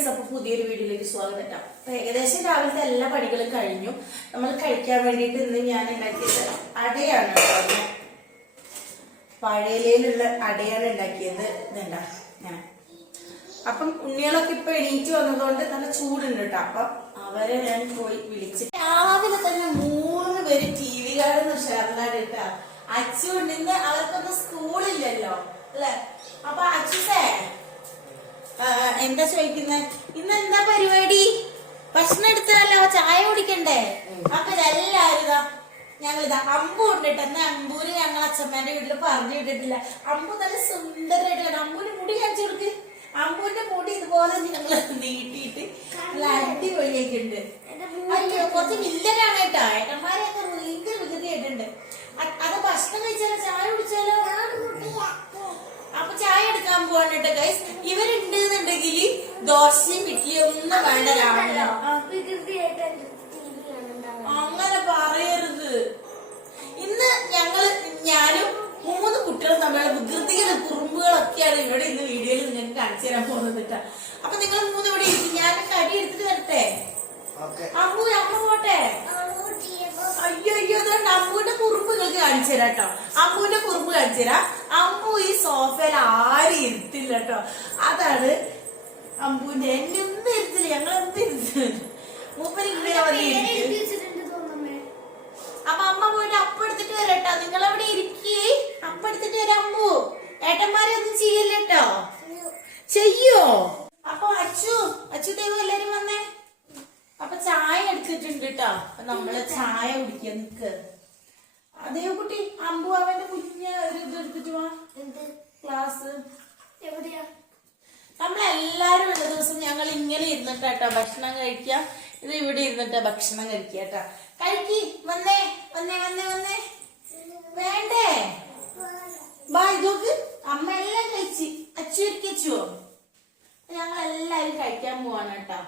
Guys, അപ്പൊ പുതിയൊരു വീഡിയോയിലേക്ക് സ്വാഗതം കേട്ടോ. അപ്പൊ ഏകദേശം രാവിലത്തെ എല്ലാ പണികളും കഴിഞ്ഞു. നമ്മൾ കഴിക്കാൻ വേണ്ടിയിട്ട് ഇന്ന് ഞാൻ ഉണ്ടാക്കിയത് അടയാണ് കേട്ടോ. പഴയിലുള്ള അടയാണ് ഉണ്ടാക്കിയത്. ഇതുണ്ടാ ഞാൻ. അപ്പം ഉണ്ണികളൊക്കെ ഇപ്പൊ എണീറ്റ് വന്നതുകൊണ്ട് നല്ല ചൂടുണ്ട് കേട്ടോ. അപ്പൊ അവരെ ഞാൻ പോയി വിളിച്ച് രാവിലെ തന്നെ 3 പേര് ടി വി കാണുന്ന ഉഷാറിലാണ് കേട്ടോ. അച്ചു ഇന്ന് അവർക്കൊന്നും സ്കൂളില്ലല്ലോ അല്ലെ. അപ്പൊ അച്ചുസേ എന്താ ചോദിക്കുന്നത്? ഇന്ന് എന്താ പരിപാടി? ഭക്ഷണം എടുത്തല്ലോ, ചായ കുടിക്കണ്ടേ? അപ്പൊ എല്ലാരും ഞങ്ങളിതാ അമ്പു ഉണ്ടിട്ട്. എന്നാ അമ്പൂര് ഞങ്ങൾ അച്ഛമ്മേന്റെ വീട്ടില് പറഞ്ഞു വിട്ടിട്ടില്ല. അമ്പു നല്ല സുന്ദരമായിട്ട് അമ്പൂര് മുടി കാണിച്ചു കൊടുക്ക്. അമ്പൂന്റെ മുടി ഇതുപോലെ ഞങ്ങൾ നീട്ടിയിട്ട് നല്ല അടിപൊളിയായിട്ടുണ്ട്. കുറച്ച് വില്ലനാണ് കേട്ടോ. ഏട്ടന്മാരെയൊക്കെ ഭയങ്കര വികൃതിയായിട്ടുണ്ട്. അത് ഭക്ഷണം കഴിച്ചാലോ ചായ കുടിച്ചാലോ? അപ്പൊ ചായ എടുക്കാൻ പോവാണ് ഗൈസ്. ഇവരുണ്ട് എന്നുണ്ടെങ്കിൽ ദോശയും ഇഡ്ഡലിയും ഒന്നും വേണ്ട രാവിലെ. അങ്ങനെ പറയരുത്. ഇന്ന് ഞാനും 3 കുട്ടികളും തമ്മിലുള്ള വികൃതികളും കുറുമ്പുകളൊക്കെയാണ് ഇവിടെ ഇന്ന് വീഡിയോയിൽ നിങ്ങൾക്ക് കാണിച്ചു തരാൻ പോകുന്നത്. അപ്പൊ നിങ്ങൾ 3 ഇവിടെ ഇരിക്കും. ഞാൻ കടി എടുത്തിട്ട് വരട്ടെ. അമ്മു അമ്മ പോട്ടെ. അയ്യോ അതുകൊണ്ട് അമ്മുവിന്റെ കുറുമ്പ് നിങ്ങൾക്ക് കാണിച്ചു തരാം കേട്ടോ. അമ്മുവിന്റെ കുറുമ്പ് കാണിച്ചു തരാം. അമ്മു ഈ സോഫയിൽ ആരും ഇരുത്തില്ല കേട്ടോ. അതാണ് അമ്മുവിന്റെ. എന്നെ ഒന്നും ഇരുത്തില്ല, ഞങ്ങൾ ഒന്നും ഇരുത്തില്ല. മൂപ്പര് ഇങ്ങനെ വന്നിരിക്കും. അപ്പൊ അമ്മ പോയിട്ട് അപ്പം എടുത്തിട്ട് വരട്ടോ. നിങ്ങൾ അവിടെ ഇരിക്കേ. അപ്പം എടുത്തിട്ട് വരാം അമ്മു. ഏട്ടന്മാരെ ഒന്നും ചെയ്യല്ല കേട്ടോ. ചെയ്യോ? അപ്പൊ അച്ചു ദൈവം എല്ലാരും വന്നേ. അപ്പൊ ചായ എടുത്തിട്ടുണ്ട് കേട്ടോ. അപ്പൊ നമ്മള് ചായ കുടിക്കാൻ നിക്ക്. അതേ കുട്ടി അമ്പു അവന്റെ കുഞ്ഞ ഒരു ഇത് എടുത്തിട്ട് വാ. ക്ലാസ് എവിടെയാ? നമ്മളെല്ലാരും ഉള്ള ദിവസം ഞങ്ങൾ ഇങ്ങനെ ഇരുന്നിട്ടാട്ടോ ഭക്ഷണം കഴിക്കാം. ഇത് ഇവിടെ ഇരുന്നിട്ടാ ഭക്ഷണം കഴിക്കാട്ടോ. കഴിക്കി. വന്നേ വന്നേ വന്നേ വന്നേ. വേണ്ടേ? ബാ ഇതൊക്കെ അമ്മ എല്ലാം കഴിച്ച്. അച്ചു ഇരിക്കച്ചുവോ? ഞങ്ങൾ എല്ലാരും കഴിക്കാൻ പോവാണ് കേട്ടോ.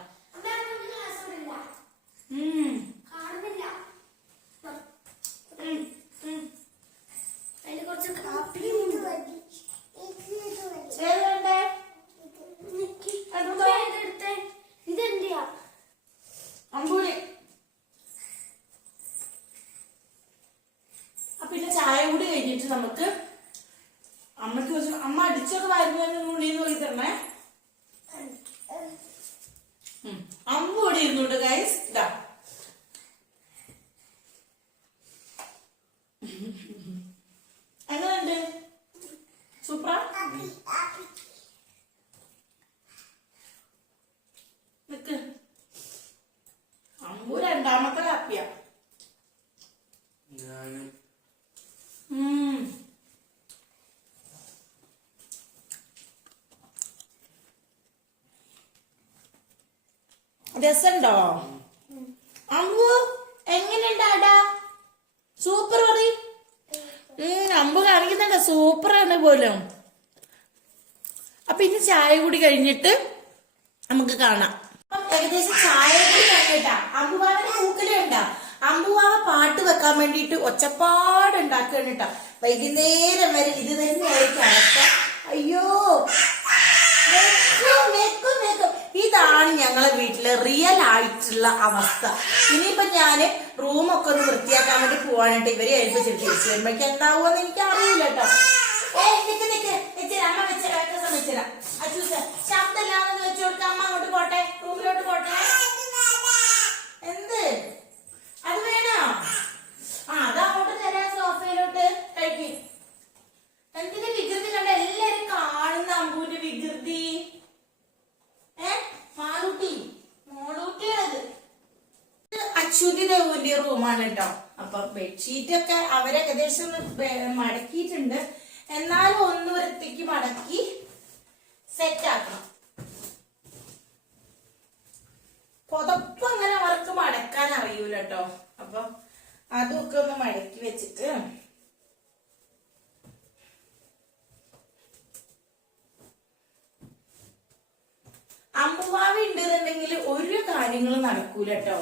പിന്നെ ചായ കൂടി കഴിഞ്ഞിട്ട് നമുക്ക് അമ്മക്ക് അമ്മ അടിച്ചൊക്കെ വരുന്ന ഉള്ളിന്ന് നോക്കി തരണേ. അമ്മ ഇവിടെ ഇരുന്നുണ്ട് ഗൈസ്. ഇതാ എങ്ങനെയുണ്ട്? സൂപ്പറാ. നിക്ക്. അമ്പു രണ്ടാമത്തെ കാപ്പിയാ. രസണ്ടോ? അമ്പു എങ്ങനെയുണ്ട് അടാ? സൂപ്പർ പറ. അമ്പു കാണിക്കുന്നുണ്ടോ? സൂപ്പറാണ് പോലും. അപ്പൊ ഇനി ചായ കൂടി കഴിഞ്ഞിട്ട് നമുക്ക് കാണാം. ഏകദേശം ചായ കൂടി കഴിഞ്ഞിട്ടാ അമ്പുവാവിന്റെ പൂക്കലുണ്ടാ. അമ്പുവാവ പാട്ട് വെക്കാൻ വേണ്ടിട്ട് ഒച്ചപ്പാട് ഉണ്ടാക്കുകയാണ് കേട്ടോ. വൈകുന്നേരം വരെ ഇത് തന്നെയായിരിക്കും അവസ്ഥ. അയ്യോ ഇതാണ് ഞങ്ങളെ വീട്ടിലെ റിയൽ ആയിട്ടുള്ള അവസ്ഥ. ഇനിയിപ്പൊ ഞാന് റൂമൊക്കെ ഒന്ന് വൃത്തിയാക്കാൻ വേണ്ടി പോവാനായിട്ട് ഇവരെ ഏൽപ്പിച്ചിട്ട് തിരിച്ചു വരുമ്പോഴേക്ക് എന്താവുമെന്ന് എനിക്ക് അറിയില്ല കേട്ടോ. അമ്മ വെച്ചരാ. അച്ഛൂസ ശബ്ദമില്ലാന്ന് വെച്ചു കൊടുക്ക. അമ്മ അങ്ങോട്ട് പോട്ടെ, റൂമിലോട്ട് പോട്ടെ. എന്ത് അത് വേണോ? അതങ്ങോട്ട് തരാ. സോഫയിലോട്ട് കഴിക്ക്. എന്തിന്റെ വികൃതി കണ്ട എല്ലാരും കാണുന്ന അമ്പൂന്റെ വികൃതി. മോളൂട്ടിയാണത്. അച്യുതി ദേവുവിന്റെ റൂമാണ് കേട്ടോ. അപ്പൊ ബെഡ്ഷീറ്റ് ഒക്കെ അവരെ ഏകദേശം മടക്കിയിട്ടുണ്ട്. എന്നാലും ഒന്ന് വൃത്തിക്ക് മടക്കി സെറ്റ് ആക്കണം. പുതപ്പ് അങ്ങനെ അവർക്ക് മടക്കാൻ അറിയൂല കേട്ടോ. അപ്പൊ അതൊക്കെ ഒന്ന് മടക്കി വെച്ചിട്ട് അമ്മുവാവ ഉണ്ടെന്നുണ്ടെങ്കിൽ ഒരു കാര്യങ്ങളും നടക്കൂല കേട്ടോ.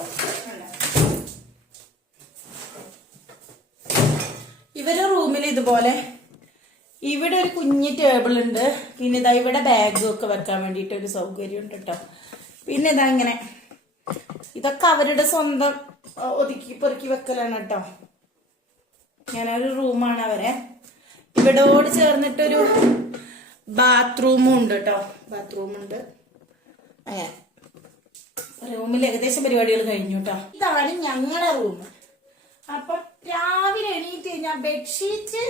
ഇവരെ റൂമിൽ ഇതുപോലെ ഇവിടെ ഒരു കുഞ്ഞു ടേബിൾ ഉണ്ട്. പിന്നെ ഇതാ ഇവിടെ ബാഗും ഒക്കെ വെക്കാൻ വേണ്ടിയിട്ട് ഒരു സൗകര്യം ഉണ്ട് കേട്ടോ. പിന്നെ ഇതാ ഇങ്ങനെ ഇതൊക്കെ അവരുടെ സ്വന്തം ഒതുക്കി പെറുക്കി വെക്കലാണ് കേട്ടോ. ഞാനൊരു റൂമാണ് അവരെ. ഇവിടോട് ചേർന്നിട്ടൊരു ബാത്റൂമും ഉണ്ട് കേട്ടോ. ബാത്റൂമുണ്ട്. അങ്ങനെ റൂമിൽ ഏകദേശം പരിപാടികൾ കഴിഞ്ഞു കേട്ടോ. ഇതാണ് ഞങ്ങളുടെ റൂം. അപ്പൊ രാവിലെ എണീറ്റ് കഴിഞ്ഞാൽ ബെഡ്ഷീറ്റ്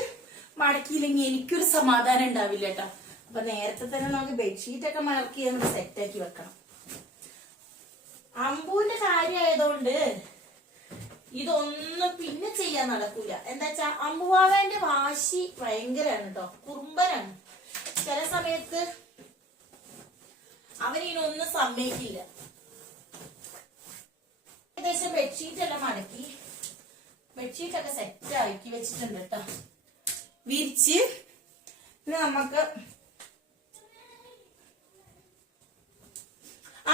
മടക്കിയില്ലെങ്കിൽ എനിക്കൊരു സമാധാനം ഉണ്ടാവില്ല കേട്ടോ. അപ്പൊ നേരത്തെ തന്നെ നമുക്ക് ബെഡ്ഷീറ്റ് ഒക്കെ മടക്കി നമ്മൾ സെറ്റാക്കി വെക്കണം. അമ്പൂന്റെ കാര്യമായതുകൊണ്ട് ഇതൊന്നും പിന്നെ ചെയ്യാൻ നടക്കൂല. എന്താ വെച്ചാ അമ്പുവാവേന്റെ വാശി ഭയങ്കരാണ് കേട്ടോ. കുറുമ്പനാണ്. ചില സമയത്ത് അവനിനൊന്നും സമ്മതിക്കില്ല. ഏകദേശം ബെഡ്ഷീറ്റ് എല്ലാം മടക്കി ബെഡ്ഷീറ്റ് ഒക്കെ സെറ്റ് ആക്കി വെച്ചിട്ടുണ്ട് കേട്ടോ. വിരിച്ച് നമുക്ക്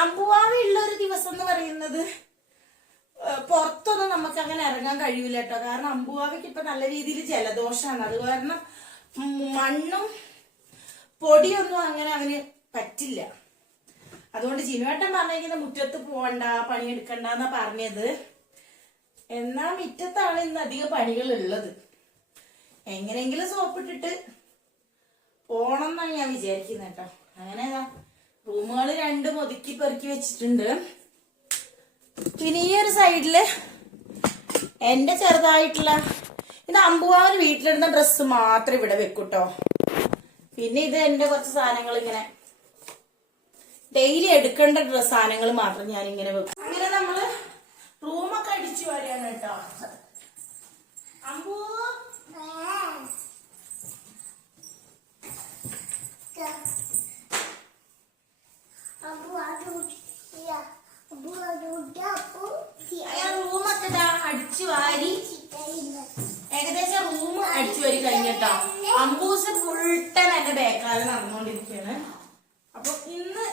അമ്പുവാവുള്ള ഒരു ദിവസം എന്ന് പറയുന്നത് പുറത്തൊന്നും നമുക്ക് അങ്ങനെ ഇറങ്ങാൻ കഴിയൂല കേട്ടോ. കാരണം അമ്പുവാവയ്ക്ക് ഇപ്പൊ നല്ല രീതിയിൽ ജലദോഷമാണ്. അത് കാരണം മണ്ണും പൊടിയൊന്നും അങ്ങനെ അവന് പറ്റില്ല. അതുകൊണ്ട് ജിനുവേട്ടൻ പറഞ്ഞിരിക്കുന്നത് മുറ്റത്ത് പോവണ്ട, പണിയെടുക്കണ്ട എന്നാ പറഞ്ഞത്. എന്നാ മുറ്റത്താണ് ഇന്ന് അധികം പണികൾ ഉള്ളത്. എങ്ങനെയെങ്കിലും സോപ്പിട്ടിട്ട് പോണം എന്നാണ് ഞാൻ വിചാരിക്കുന്നത് കേട്ടോ. അങ്ങനെ റൂമുകൾ രണ്ടും ഒതുക്കി പെറുക്കി വെച്ചിട്ടുണ്ട്. പിന്നെ ഈ ഒരു സൈഡില് എന്റെ ചെറുതായിട്ടുള്ള ഇത് അമ്പുവാവിന് വീട്ടിലിടുന്ന ഡ്രസ്സ് മാത്രം ഇവിടെ വെക്കൂട്ടോ. പിന്നെ ഇത് എന്റെ കുറച്ച് സാധനങ്ങൾ ഇങ്ങനെ ഡെയിലി എടുക്കേണ്ട സാധനങ്ങൾ മാത്രം ഞാൻ ഇങ്ങനെ വെക്കും. അങ്ങനെ നമ്മള് റൂമൊക്കെ അടിച്ചു വരികയാണ് കേട്ടോ. അമ്പൂ റൂമൊക്കെ അടിച്ചു വാരി ഏകദേശം റൂം അടിച്ചു വാരി കഴിഞ്ഞിട്ടോ. അമ്പൂസ് ഫുൾ ടൈം എന്റെ ബേക്കാല് നടന്നുകൊണ്ടിരിക്കുകയാണ്. അപ്പൊ ഇന്ന്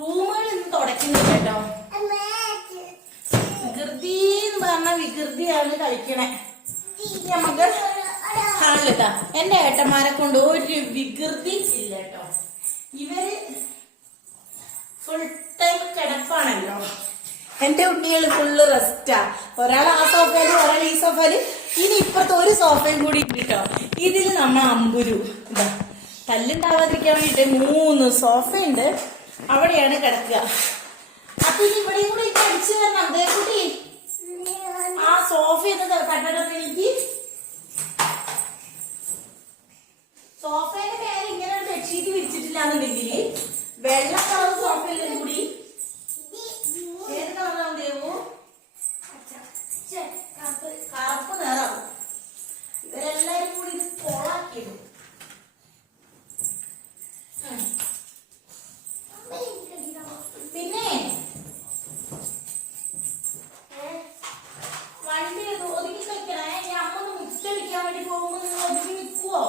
റൂമുകൾ ഇന്ന് തുടക്കുന്നില്ല കേട്ടോ. വികൃതി എന്ന് പറഞ്ഞ വികൃതിയാണ് കളിക്കണേ. നമുക്ക് കാണില്ലട്ടാ എന്റെ ഏട്ടന്മാരെ കൊണ്ട് ഒരു വികൃതി ഇല്ല കേട്ടോ. ഇവര് ഫുൾ ടൈം കിടപ്പാണല്ലോ. എന്റെ ഉണ്ണികൾ ഫുള്ള് റെസ്റ്റാ. ഒരാൾ ആ സോഫയില്, ഒരാൾ ഈ സോഫയില്, ഇനി ഇപ്പുറത്തെ ഒരു സോഫയും കൂടി ഇട്ടോ. ഇതിൽ നമ്മൾ അമ്പുരു ഇതാ തല്ലുണ്ടാവാതിരിക്കാൻ വേണ്ടിട്ട് 3 സോഫയുണ്ട്. അവിടെയാണ് കിടക്കുക. അപ്പൊ ഇനി ഇവിടെയും കൂടി അടിച്ചു തരണം. അതേ കൂടി ആ സോഫ കണ്ടിട്ട് എനിക്ക് സോഫയുടെ പേര് ഇങ്ങനെ ഒരു ബെഡ്ഷീറ്റ് വിരിച്ചിട്ടില്ലാന്നുണ്ടെങ്കിൽ വെള്ള കളർ സോഫയിലും കൂടി ഏത് കളറാവും ദേവു? കറുപ്പ് നിറാവും. ഇവരെല്ലാരും കൂടി ഇത് കോളാക്കിയിടും. പിന്നെ വണ്ടി ഒതുക്കി കളിക്കണേ. ഞാൻ അമ്മ മുറ്റടിക്കാൻ വേണ്ടി പോകുമ്പോ നിങ്ങൾ ഒതുക്കി നിൽക്കുവോ?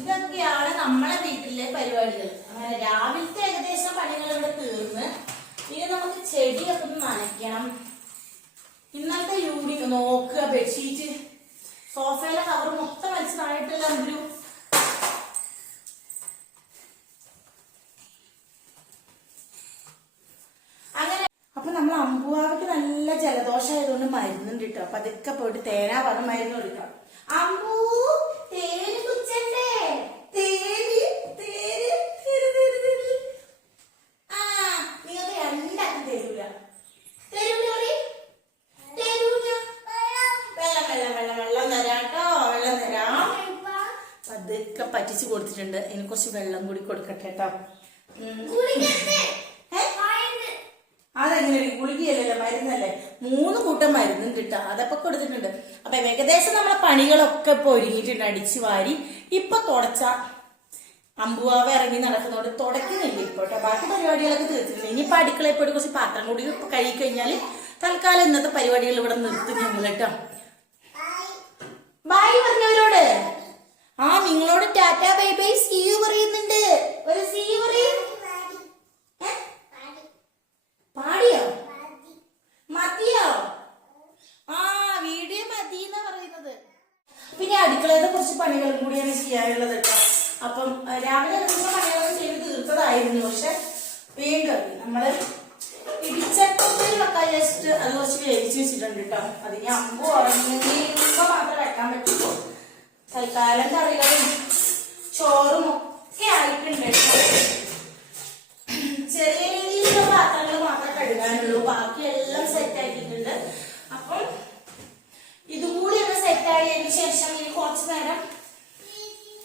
ഇതൊക്കെയാണ് നമ്മളെ വീട്ടിലെ പരിപാടികൾ. അങ്ങനെ രാവിലത്തെ ഏകദേശം പണികൾ ഇവിടെ തീർന്ന് ഇനി നമുക്ക് ചെടിയൊക്കെ ഒന്ന് നനയ്ക്കണം. ഇന്നത്തെ യൂണിക്ക് നോക്കുക. ബെഡ്ഷീറ്റ് സോഫയിലെ കവർ മൊത്തം വലിച്ചതായിട്ടല്ല ഒരു അങ്ങനെ. അപ്പൊ നമ്മൾ അമ്പുവാവയ്ക്ക് നല്ല ജലദോഷം ആയതുകൊണ്ട് മരുന്നുണ്ട് കേട്ടോ. അപ്പൊ അതൊക്കെ പോയിട്ട് തേനാ പറഞ്ഞ മരുന്ന് കൊടുക്കാം. അമ്പൂ തേന് കുച്ചണ്ടേ? തേന് തേന് ആ നിങ്ങൾക്ക് രണ്ടാക്കും തരൂല. തരൂല തരൂല. വെള്ളം വെള്ളം വെള്ളം വെള്ളം തരാട്ടോ. വെള്ളം തരാം. അതൊക്കെ പറ്റിച്ചു കൊടുത്തിട്ടുണ്ട്. എനിക്ക് കുറച്ച് വെള്ളം കൂടി കൊടുക്കട്ടെ കേട്ടോ. അതെങ്ങനെ ഗുളികയല്ലല്ലോ, മരുന്നല്ലേ. 3 കൂട്ടം മരുന്നുണ്ട് കേട്ടോ. അതൊക്കെ കൊടുത്തിട്ടുണ്ട്. അപ്പൊ ഏകദേശം നമ്മളെ പണികളൊക്കെ ഇപ്പൊ ഒരുങ്ങിയിട്ടുണ്ട്. അടിച്ചു വാരി ഇപ്പൊ തുടച്ച അമ്പുവാവ് ഇറങ്ങി നടക്കുന്നതുകൊണ്ട് തുടക്കുന്നില്ല ഇപ്പൊ കേട്ടോ. ബാക്കി പരിപാടികളൊക്കെ തീർത്തിട്ടുണ്ട്. ഇനിയിപ്പോ അടുക്കളയിൽ പോയിട്ട് കുറച്ച് പാത്രം കൂടി ഇപ്പൊ കഴുകി കഴിഞ്ഞാല് തൽക്കാലം ഇന്നത്തെ പരിപാടികൾ ഇവിടെ നിർത്തും ഞങ്ങൾ കേട്ടോ. ബായ് പറഞ്ഞവരോട്. ആ നിങ്ങളോട് tata bye bye see you പറയുന്നുണ്ട്. ഒരു സീ യു പറയും. പാടിയോ? മതിയോ? ആ വീഡിയോ മതി എന്നാ പറയുന്നത്. രാവിലെ പണികളൊക്കെ ചെയ്ത് തീർത്തതായിരുന്നു. പക്ഷെ വീണ്ടും നമ്മള് ഇടിച്ചട്ടിൽ വെക്കാൻ ജസ്റ്റ് അത് കുറച്ച് വേവിച്ച് വെച്ചിട്ടുണ്ട് കേട്ടോ. അത് ഞാൻ അമ്പ് ഉറങ്ങിയുമ്പോ മാത്രം വെക്കാൻ പറ്റുള്ളൂ. തൽക്കാലം കറികളും ചോറും ഒക്കെ ആയിട്ടുണ്ട്. ചെറിയ രീതിയിലുള്ള പാത്രങ്ങൾ മാത്രമേ കഴുകാനുള്ളൂ. ബാക്കി എല്ലാം സെറ്റ് ആക്കിയിട്ടുണ്ട്. അപ്പം ഇതും കൂടി ഒന്ന് സെറ്റ് ആയതിനു ശേഷം ഇനി കുറച്ചു നേരം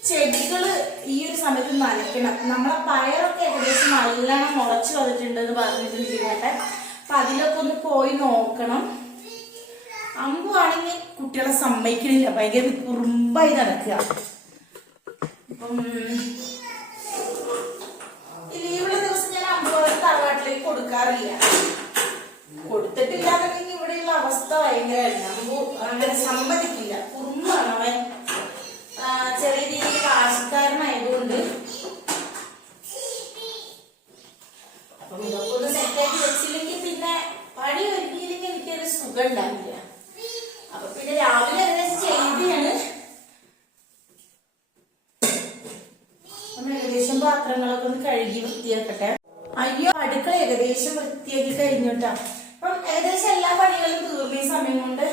ചെടികള് ഈ ഒരു സമയത്ത് നനയ്ക്കണം. നമ്മളെ പയറൊക്കെ ഏകദേശം നല്ലോണം മുളച്ചു വന്നിട്ടുണ്ട് എന്ന് പറഞ്ഞിട്ടുണ്ട് ചെയ്യട്ടെ. അപ്പൊ അതിലൊക്കെ ഒന്ന് പോയി നോക്കണം. അമ്പു ആണെങ്കിൽ കുട്ടികളെ സമ്മതിക്കണില്ല, ഭയങ്കര കുറുമ്പായി നടക്കുക. അപ്പം ലീവുള്ള ദിവസം ഞാൻ അമ്പുകളെ തറവാട്ടിലേക്ക് കൊടുക്കാറില്ല. കൊടുത്തിട്ടില്ലാന്നുണ്ടെങ്കിൽ ഇവിടെയുള്ള അവസ്ഥ ഭയങ്കരമായിരുന്നു. അമ്പു അങ്ങനെ സമ്മതിക്കില്ല, കുറുമ്പാണ് അവൻ. ചെറിയ രീതിയിൽ കാശിക്കാരനായതുകൊണ്ട് അപ്പം ഇതൊക്കെ ഒന്ന് സെറ്റാക്കി വെച്ചില്ലെങ്കിൽ പിന്നെ പണി ഒരുക്കിയില്ലെങ്കിൽ എനിക്കൊരു സുഖം ഉണ്ടാവില്ല. അപ്പൊ പിന്നെ രാവിലെ ഏകദേശം ചെയ്തിയാണ്. ഏകദേശം പാത്രങ്ങളൊക്കെ ഒന്ന് കഴുകി വൃത്തിയാക്കട്ടെ. അയ്യോ, അടുക്കള ഏകദേശം വൃത്തിയാക്കി കഴിഞ്ഞോട്ടാ. അപ്പം ഏകദേശം എല്ലാ പണികളും തീർന്ന സമയം കൊണ്ട്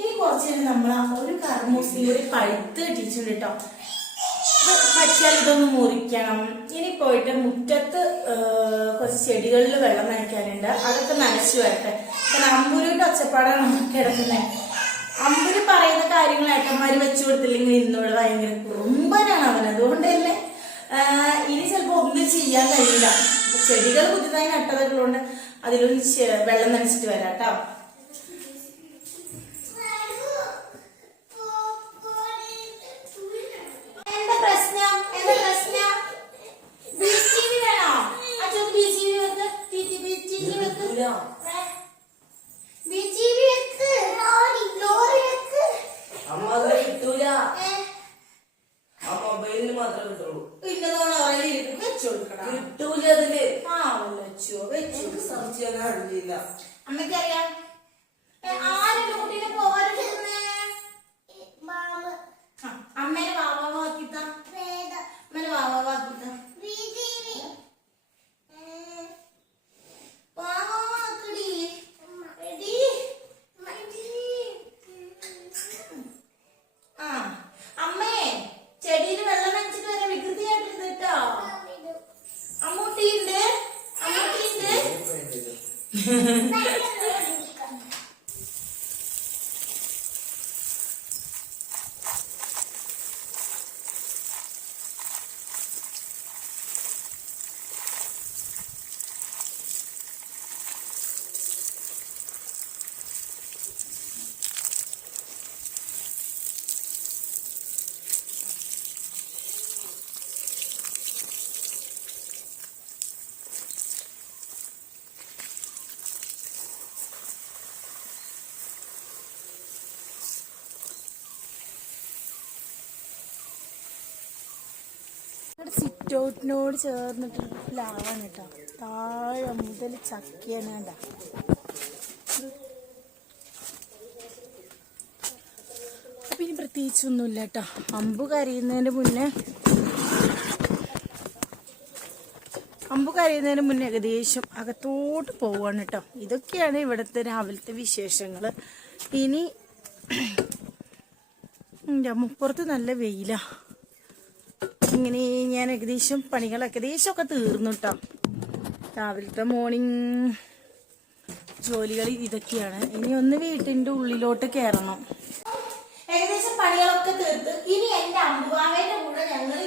ഇനി കുറച്ച് നമ്മൾ ഒരു കർമൂസിൽ ഒരു പഴുത്ത് കിട്ടിയിട്ടുണ്ട് കേട്ടോ. ഇത് പറ്റിയാൽ ഇതൊന്ന് മുറിക്കണം. ഇനി പോയിട്ട് മുറ്റത്ത് കുറച്ച് ചെടികളിൽ വെള്ളം നനയ്ക്കാനുണ്ട്. അതൊക്കെ നനച്ചു വരട്ടെ. കാരണം അമ്പൂരിന്റെ ഒച്ചപ്പാടാണ് കിടക്കുന്നത്. അമ്പൂര് പറയുന്ന കാര്യങ്ങൾ ഏട്ടന്മാര് വെച്ചു കൊടുത്തില്ലെങ്കിൽ ഇന്നോട് ഭയങ്കര കുറുമ്പനാണ് അവൻ. അതുകൊണ്ട് തന്നെ ഇനി ചിലപ്പോ ഒന്നും ചെയ്യാൻ കഴിയില്ല. ചെടികൾ പുതുതായി നട്ടതൊക്കെ കൊണ്ട് അതിലൊന്ന് വെള്ളം നനച്ചിട്ട് വരാം കേട്ടോ. അമ്മയ്ക്കറിയാം ആരുടെ കുട്ടീനെ പോകാറുണ്ട്. അമ്മേനെ വാവാക്കിത്ത അമ്മേനെ വാവാക്കിത്ത അമ്മേ ചെടിയിൽ വെള്ളം നനച്ചിട്ട് വരെ വികൃതിയായിട്ടിരുന്നു കേട്ടോ. അമ്മൂട്ടിയുണ്ട്. സിറ്റൗട്ടിനോട് ചേർന്നിട്ട് പ്ലാവാണ് കേട്ടോ. താഴെ മുതൽ ചക്കയാണ് കേട്ടോ. അപ്പൊ ഇനി പ്രത്യേകിച്ചൊന്നുമില്ല കേട്ടോ. അമ്പു കരയുന്നതിന് മുന്നേ ഏകദേശം അകത്തോട്ട് പോവാണ് കേട്ടോ. ഇതൊക്കെയാണ് ഇവിടുത്തെ രാവിലത്തെ വിശേഷങ്ങള്. ഇനി പുറത്ത് നല്ല വെയിലാ. ഇങ്ങനെ ഞാൻ ഏകദേശം പണികൾ ഏകദേശമൊക്കെ തീർന്നു കേട്ടോ. രാവിലത്തെ മോർണിംഗ് ജോലികൾ ഇതൊക്കെയാണ്. ഇനി ഒന്ന് വീട്ടിന്റെ ഉള്ളിലോട്ട് കയറണം. ഏകദേശം പണികളൊക്കെ തീർത്ത് ഇനി എന്റെ അമ്പുവാവേന്റെ കൂടെ ഞങ്ങൾ